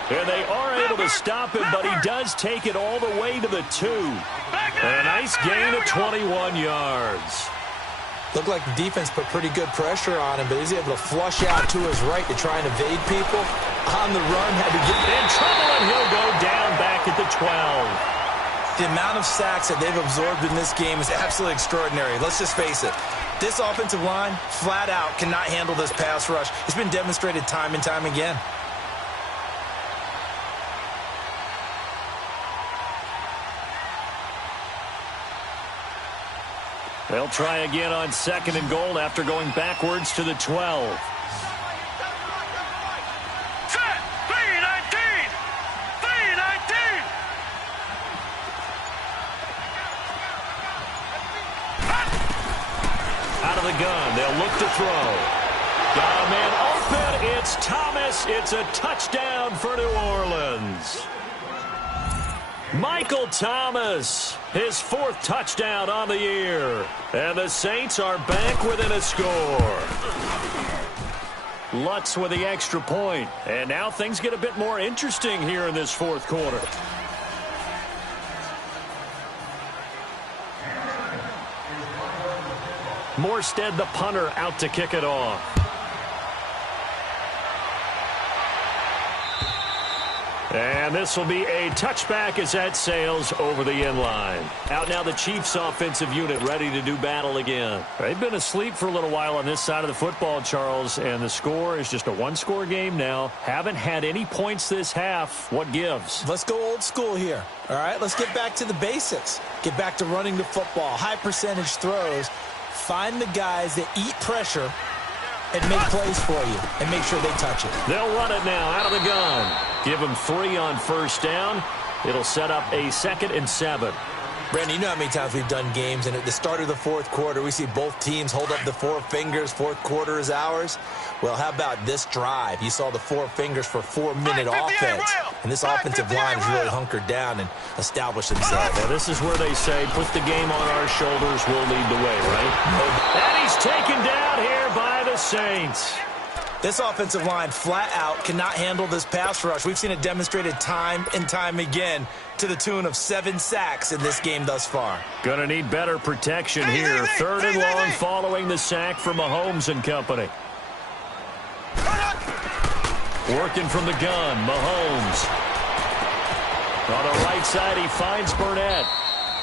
And they are able to stop him, but he does take it all the way to the 2. A nice gain of 21 yards. Looked like the defense put pretty good pressure on him, but he's able to flush out to his right to try and evade people. On the run, had to get in trouble, and he'll go down back at the 12. The amount of sacks that they've absorbed in this game is absolutely extraordinary. Let's just face it. This offensive line, flat out, cannot handle this pass rush. It's been demonstrated time and time again. They'll try again on 2nd and goal after going backwards to the 12. Set! 3-19! 3-19! Out of the gun, they'll look to throw. Got a man open. It's Thomas. It's a touchdown for New Orleans. Michael Thomas, his 4th touchdown on the year. And the Saints are back within a score. Lutz with the extra point. And now things get a bit more interesting here in this 4th quarter. Morstead, the punter, out to kick it off. And this will be a touchback as that sails over the end line. Out now the Chiefs offensive unit ready to do battle again. They've been asleep for a little while on this side of the football, Charles, and the score is just a one-score game now. Haven't had any points this half. What gives? Let's go old school here. All right, let's get back to the basics. Get back to running the football, high percentage throws. Find the guys that eat pressure and make plays for you and make sure they touch it. They'll run it now out of the gun. Give them 3 on first down. It'll set up a 2nd and 7. Brandon, you know how many times we've done games, and at the start of the fourth quarter, we see both teams hold up the 4 fingers, fourth quarter is ours. Well, how about this drive? You saw the 4 fingers for 4-minute offense, and this offensive line has really hunkered down and established themselves. Well, this is where they say, put the game on our shoulders, we'll lead the way, right? And he's taken down here by the Saints. This offensive line flat out cannot handle this pass rush. We've seen it demonstrated time and time again to the tune of 7 sacks in this game thus far. Going to need better protection here. 3rd and long following the sack from Mahomes and company. Working from the gun, Mahomes. On the right side, he finds Burnett.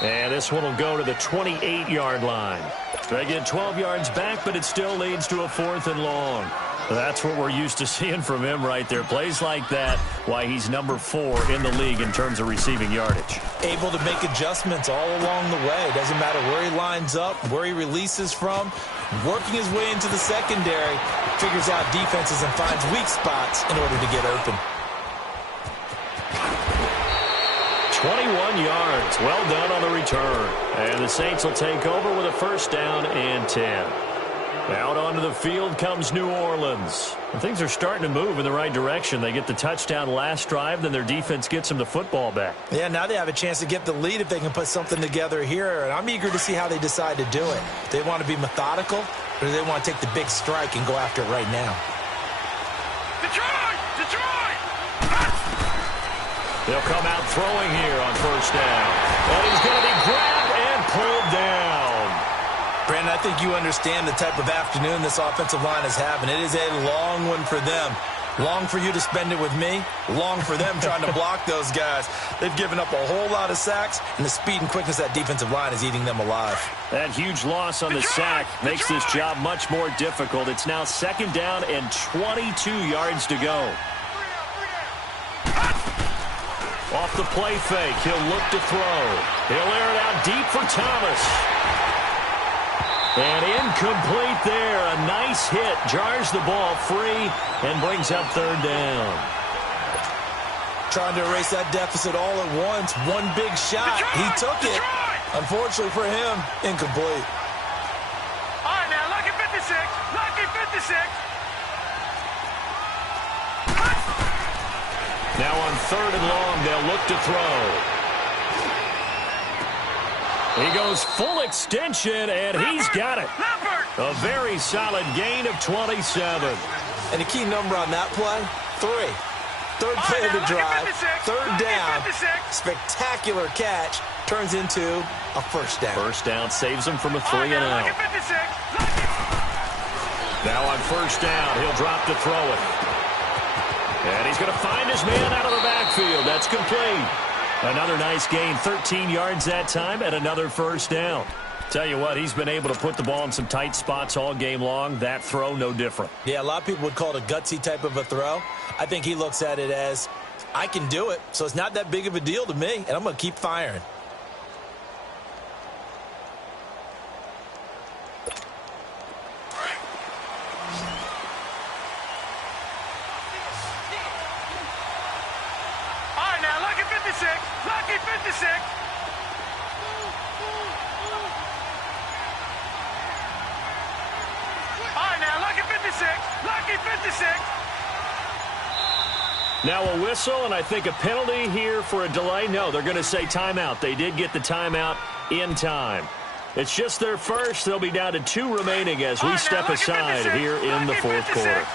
And this one will go to the 28-yard line. They get 12 yards back, but it still leads to a 4th and long. That's what we're used to seeing from him right there. Plays like that, why he's number 4 in the league in terms of receiving yardage. Able to make adjustments all along the way. Doesn't matter where he lines up, where he releases from. Working his way into the secondary, figures out defenses and finds weak spots in order to get open. 21 yards. Well done on the return. And the Saints will take over with a 1st down and 10. Out onto the field comes New Orleans. And things are starting to move in the right direction. They get the touchdown last drive, then their defense gets them the football back. Yeah, now they have a chance to get the lead if they can put something together here. And I'm eager to see how they decide to do it. Do they want to be methodical, or do they want to take the big strike and go after it right now? Detroit! Detroit! They'll come out throwing here on 1st down. And he's going to be grabbed and pulled down. Brandon, I think you understand the type of afternoon this offensive line is having. It is a long one for them. Long for you to spend it with me. Long for them trying to block those guys. They've given up a whole lot of sacks, and the speed and quickness of that defensive line is eating them alive. That huge loss on the sack makes this job much more difficult. It's now 2nd down and 22 yards to go. Off the play fake, he'll look to throw. He'll air it out deep for Thomas. And incomplete there. A nice hit. Jars the ball free and brings up 3rd down. Trying to erase that deficit all at once. One big shot. He took it. Unfortunately for him, incomplete. All right, now, lucky 56. Lucky 56. Now on 3rd and long, they'll look to throw. He goes full extension, and he's got it. A very solid gain of 27. And a key number on that play, 3. 3rd play of the drive, 3rd down, spectacular catch, turns into a 1st down. 1st down saves him from a 3 and out. Now on 1st down, he'll drop to throw it. And he's going to find his man out of the backfield. That's complete. Another nice gain, 13 yards that time, and another 1st down. Tell you what, he's been able to put the ball in some tight spots all game long. That throw, no different. Yeah, a lot of people would call it a gutsy type of a throw. I think he looks at it as, I can do it, so it's not that big of a deal to me, and I'm going to keep firing. Lucky 56. All right, now, lucky 56. Lucky 56. Now a whistle, and I think a penalty here for a delay. No, they're going to say timeout. They did get the timeout in time. It's just their first. They'll be down to 2 remaining as we step aside here in the 4th quarter.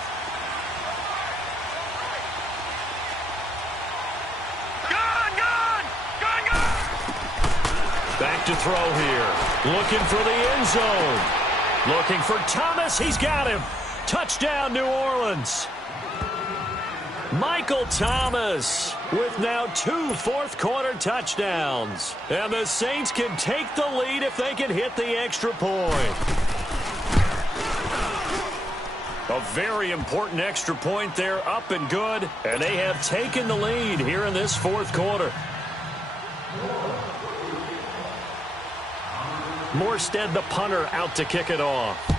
Back to throw here. Looking for the end zone. Looking for Thomas. He's got him. Touchdown, New Orleans. Michael Thomas with now 2 fourth-quarter touchdowns. And the Saints can take the lead if they can hit the extra point. A very important extra point there, up and good. And they have taken the lead here in this fourth quarter. Morstead, the punter, out to kick it off.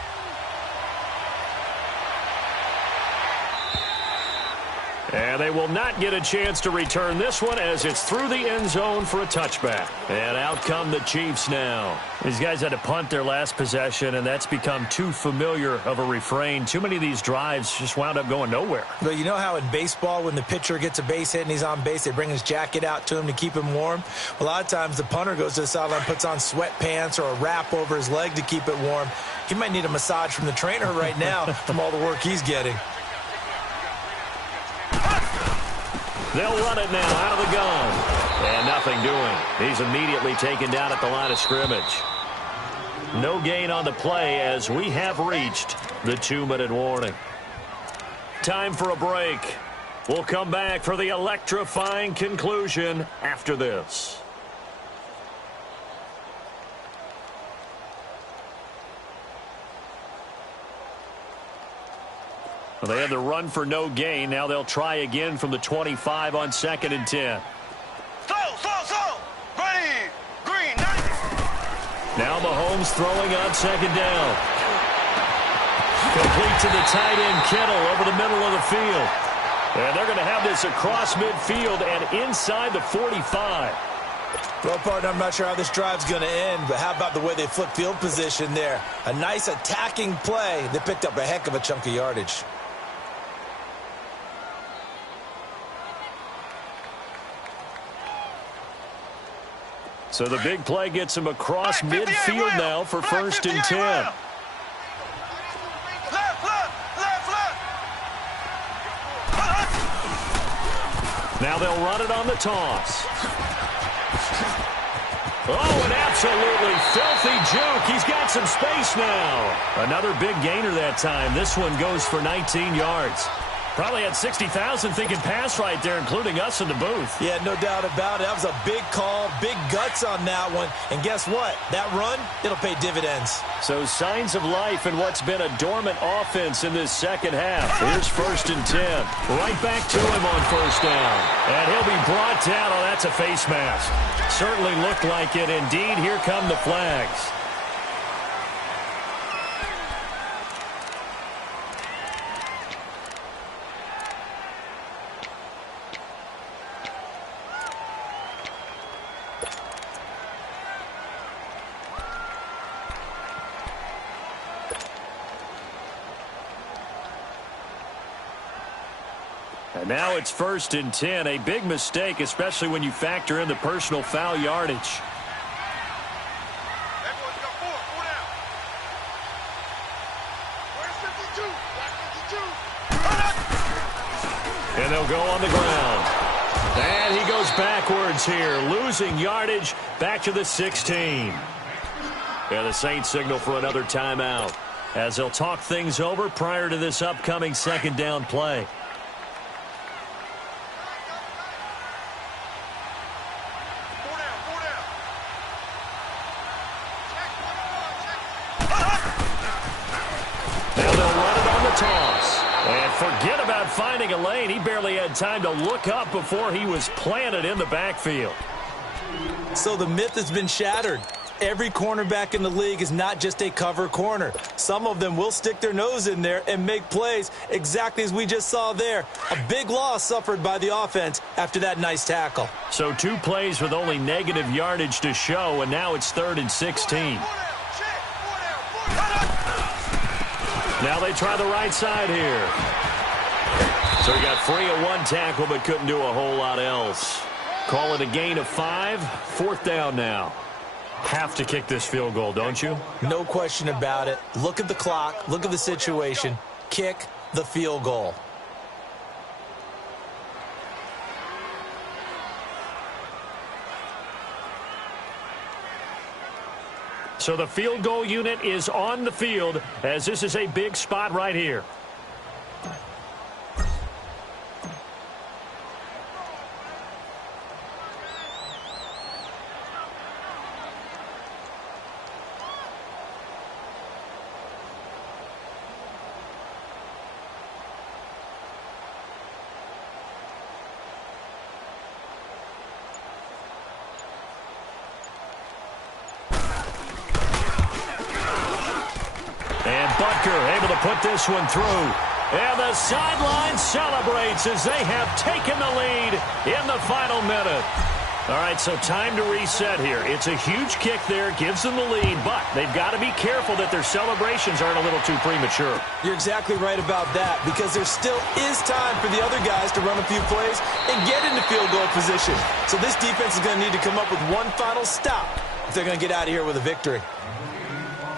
And they will not get a chance to return this one as it's through the end zone for a touchback. And out come the Chiefs now. These guys had to punt their last possession, and that's become too familiar of a refrain. Too many of these drives just wound up going nowhere. But you know how in baseball when the pitcher gets a base hit and he's on base, they bring his jacket out to him to keep him warm? A lot of times the punter goes to the sideline, puts on sweatpants or a wrap over his leg to keep it warm. He might need a massage from the trainer right now from all the work he's getting. They'll run it now out of the gun. And nothing doing. He's immediately taken down at the line of scrimmage. No gain on the play as we have reached the 2-minute warning. Time for a break. We'll come back for the electrifying conclusion after this. Well, they had the run for no gain. Now they'll try again from the 25 on 2nd and 10. Slow. Ready. Green. 90. Now Mahomes throwing on 2nd down. Complete to the tight end, Kittle, over the middle of the field. And they're going to have this across midfield and inside the 45. Well, partner, I'm not sure how this drive's going to end, but how about the way they flipped field position there? A nice attacking play that picked up a heck of a chunk of yardage. So the big play gets him across midfield now for 1st and 10. Left. Now they'll run it on the toss. Oh, an absolutely filthy juke. He's got some space now. Another big gainer that time. This one goes for 19 yards. Probably had 60,000 thinking pass right there, including us in the booth. Yeah, no doubt about it. That was a big call, big guts on that one. And guess what? That run, it'll pay dividends. So signs of life in what's been a dormant offense in this second half. Here's 1st and 10. Right back to him on 1st down. And he'll be brought down. Oh, that's a face mask. Certainly looked like it. Indeed, here come the flags. And now it's 1st and 10. A big mistake, especially when you factor in the personal foul yardage. That boy's got four down. Where's 52? Back 52. And they'll go on the ground. And he goes backwards here, losing yardage back to the 16. And the Saints signal for another timeout as they'll talk things over prior to this upcoming 2nd down play. Forget about finding a lane. He barely had time to look up before he was planted in the backfield. So the myth has been shattered. Every cornerback in the league is not just a cover corner. Some of them will stick their nose in there and make plays exactly as we just saw there. A big loss suffered by the offense after that nice tackle. So 2 plays with only negative yardage to show, and now it's 3rd and 16. Now they try the right side here. So he got free of 1 tackle but couldn't do a whole lot else. Call it a gain of 5. 4th down now. Have to kick this field goal, don't you? No question about it. Look at the clock. Look at the situation. Kick the field goal. So the field goal unit is on the field as this is a big spot right here. Baker able to put this one through. And the sideline celebrates as they have taken the lead in the final minute. All right, so time to reset here. It's a huge kick there, gives them the lead, but they've got to be careful that their celebrations aren't a little too premature. You're exactly right about that, because there still is time for the other guys to run a few plays and get into field goal position. So this defense is going to need to come up with one final stop if they're going to get out of here with a victory.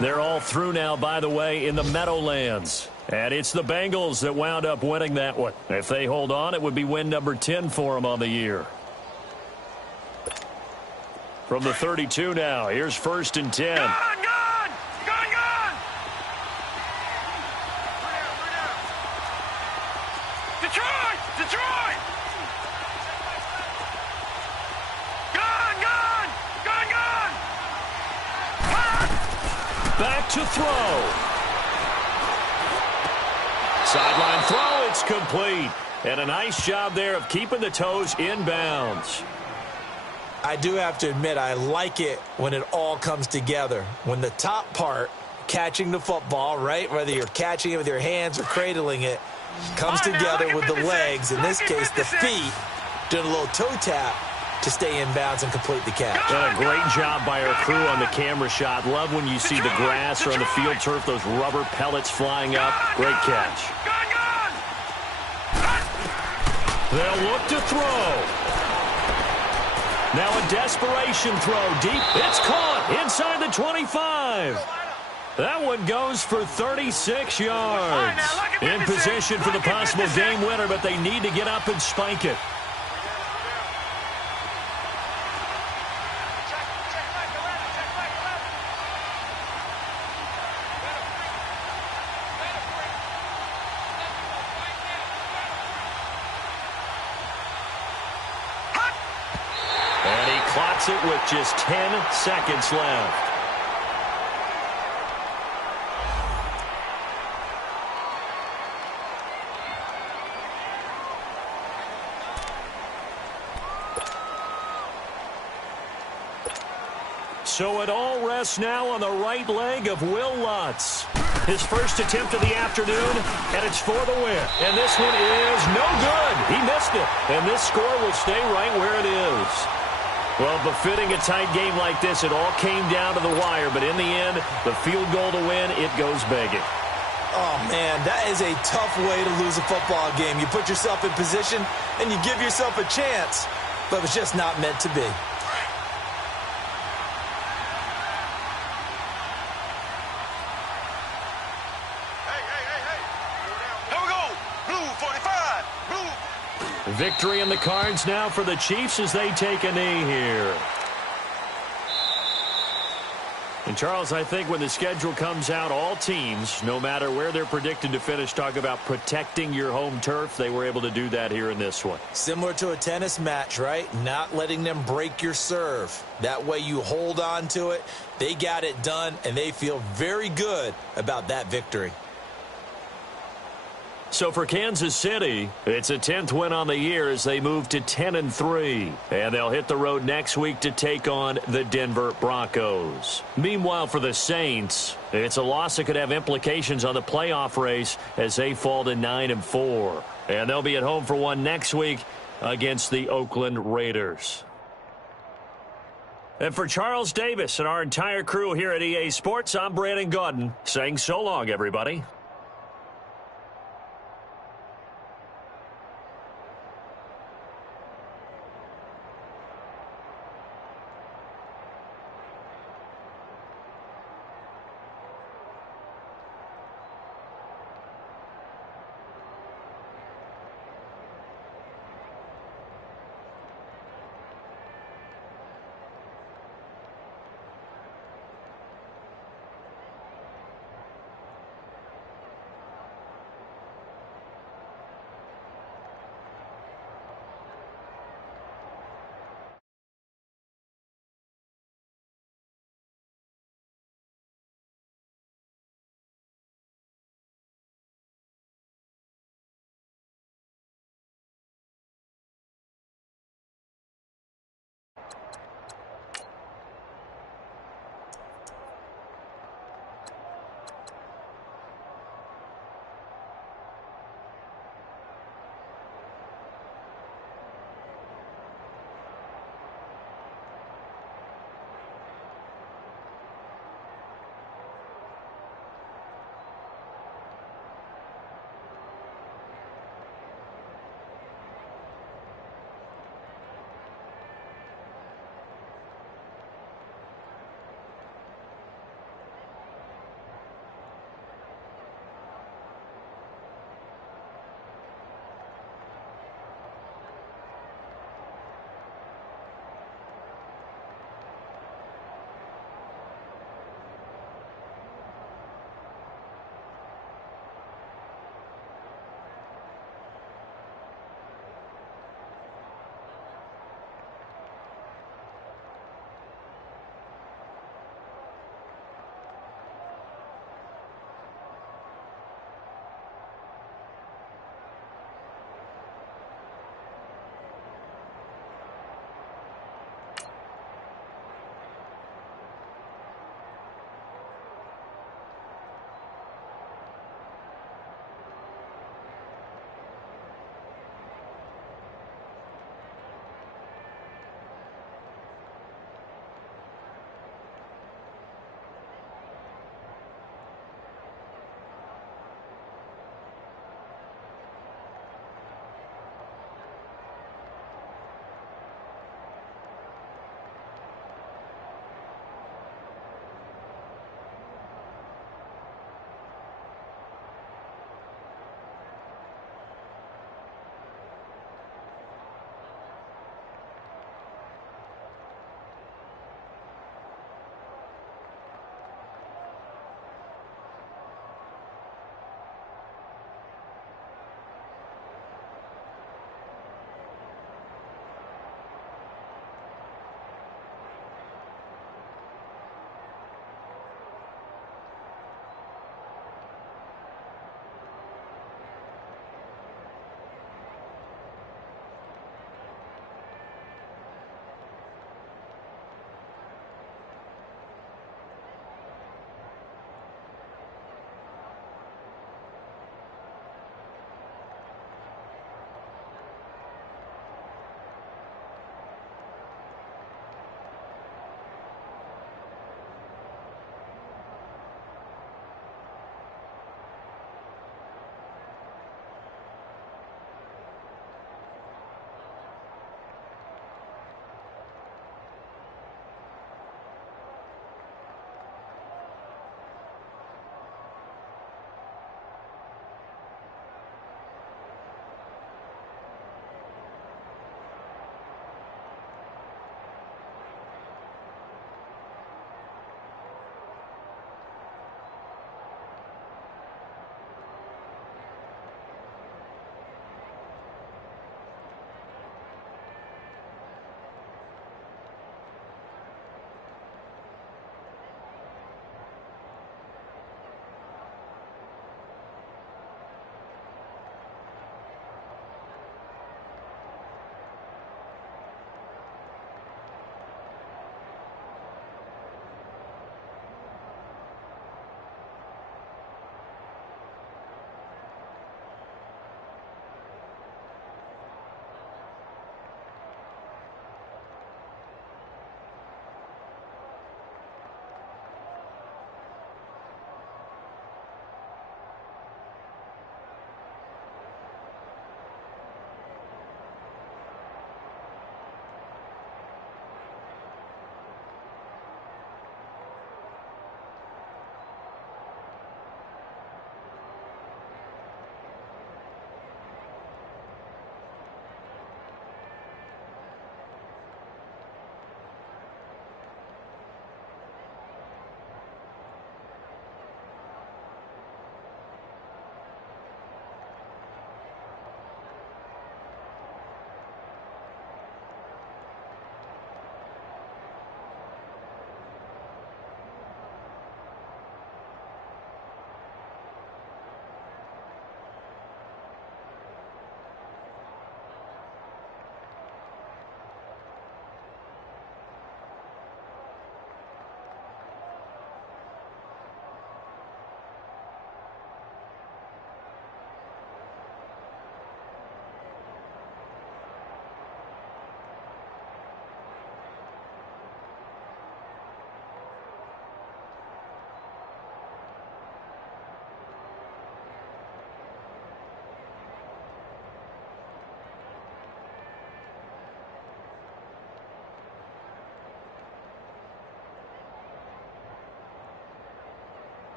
They're all through now, by the way, in the Meadowlands. And it's the Bengals that wound up winning that one. If they hold on, it would be win number 10 for them on the year. From the 32 now, here's 1st and 10. Gone! Detroit! Gone! Back to throw. Sideline throw, it's complete. And a nice job there of keeping the toes in bounds. I do have to admit, I like it when it all comes together. When the top part, catching the football, right, whether you're catching it with your hands or cradling it, comes together with the legs, in this case the feet, doing a little toe tap to stay in bounds and complete the catch. And a great job by our crew on the camera shot. Love when you see the grass or on the field turf, those rubber pellets flying up. Great catch. They'll look to throw. Now a desperation throw deep. It's caught inside the 25. That one goes for 36 yards. In position for the possible game winner, but they need to get up and spike it. Clocks it with just 10 seconds left. So it all rests now on the right leg of Will Lutz. His first attempt of the afternoon, and it's for the win. And this one is no good. He missed it. And this score will stay right where it is. Well, befitting a tight game like this, it all came down to the wire. But in the end, the field goal to win, it goes begging. Oh, man, that is a tough way to lose a football game. You put yourself in position, and you give yourself a chance. But it's just not meant to be. Victory in the cards now for the Chiefs as they take a knee here. And, Charles, I think when the schedule comes out, all teams, no matter where they're predicted to finish, talk about protecting your home turf. They were able to do that here in this one. Similar to a tennis match, right? Not letting them break your serve. That way you hold on to it. They got it done, and they feel very good about that victory. So for Kansas City, it's a 10th win on the year as they move to 10-3. And they'll hit the road next week to take on the Denver Broncos. Meanwhile, for the Saints, it's a loss that could have implications on the playoff race as they fall to 9-4. And they'll be at home for one next week against the Oakland Raiders. And for Charles Davis and our entire crew here at EA Sports, I'm Brandon Gaudin saying so long, everybody.